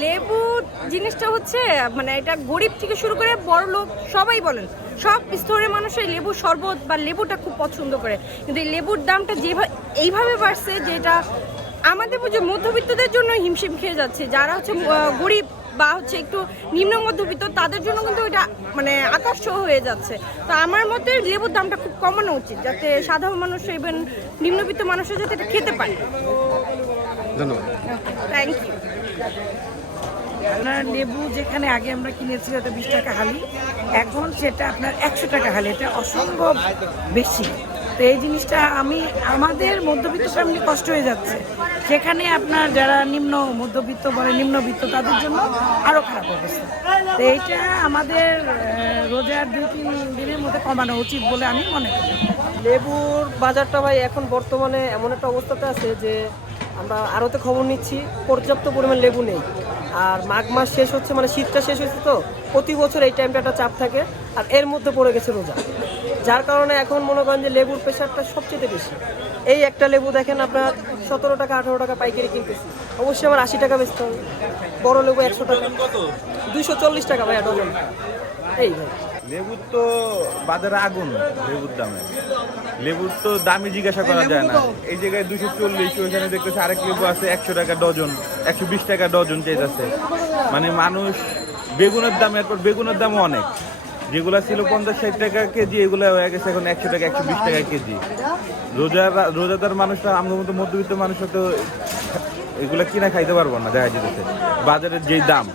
লেবু জিনিসটা হচ্ছে মানে এটা গরিব থেকে শুরু করে বড় লোক সবাই বলেন, সব স্তরের মানুষই লেবু শরবত বা লেবুটা খুব পছন্দ করে। কিন্তু এই লেবুর দামটা যেভাবে এইভাবে বাড়ছে যেটা আমাদের যে মধ্যবিত্তদের জন্য হিমশিম খেয়ে যাচ্ছে, যারা হচ্ছে গরিব বা হচ্ছে একটু নিম্ন মধ্যবিত্ত তাদের জন্য কিন্তু এটা মানে আকাশ ছোঁয়া হয়ে যাচ্ছে। তো আমার মতে লেবুর দামটা খুব কমানো উচিত, যাতে সাধারণ মানুষ ইভেন নিম্নবিত্ত মানুষরা যাতে এটা খেতে পারে। ধন্যবাদ। Thank you. আপনার লেবু যেখানে আগে আমরা কিনেছি হয়তো 20 টাকা হালি, এখন সেটা আপনার 100 টাকা হালি। এটা অসম্ভব বেশি। তো এই জিনিসটা আমাদের মধ্যবিত্ত ফ্যামিলি কষ্ট হয়ে যাচ্ছে, সেখানে আপনার যারা নিম্ন মধ্যবিত্ত বলে নিম্নবিত্ত তাদের জন্য আরও খারাপ অবস্থা। তো এইটা আমাদের রোজার 2-3 দিনের মধ্যে কমানো উচিত বলে আমি মনে করি। লেবুর বাজারটা ভাই এখন বর্তমানে এমন একটা অবস্থাতে আছে যে আমরা আরতে খবর নিচ্ছি পর্যাপ্ত পরিমাণ লেবু নেই। আর মাঘ মাস শেষ হচ্ছে, মানে শীতটা শেষ হচ্ছে, তো প্রতি বছর এই টাইমটা একটা চাপ থাকে। আর এর মধ্যে পড়ে গেছে রোজা, যার কারণে এখন মনে করেন যে লেবুর প্রেশারটা সবচেয়ে বেশি। এই একটা লেবু দেখেন আপনার 17 টাকা 18 টাকা পাইকারি কিনতেছি, অবশ্যই আমার 80 টাকা বেচতে হবে। বড় লেবু 100 টাকা, 240 টাকা ভাই ডজন। এই ভাই লেবুর তো বাজারে আগুন, লেবুর দামে লেবুর তো দামই জিজ্ঞাসা করা যায় না। এই জায়গায় 240, ওইখানে দেখতেছে আরেক লেবু আছে 100 টাকা ডজন, 120 টাকা ডজন চাইতেছে। মানে মানুষ বেগুনের দাম, এরপর বেগুনের দামও অনেক, যেগুলো ছিল 50-60 টাকা কেজি এগুলো হয়ে গেছে এখন 100 টাকা 120 টাকা কেজি। রোজাদার মানুষরা, আমার মতো মধ্যবিত্ত মানুষরা তো এগুলা কিনা খাইতে পারবো না, দেখা যেতেছে বাজারের যেই দাম।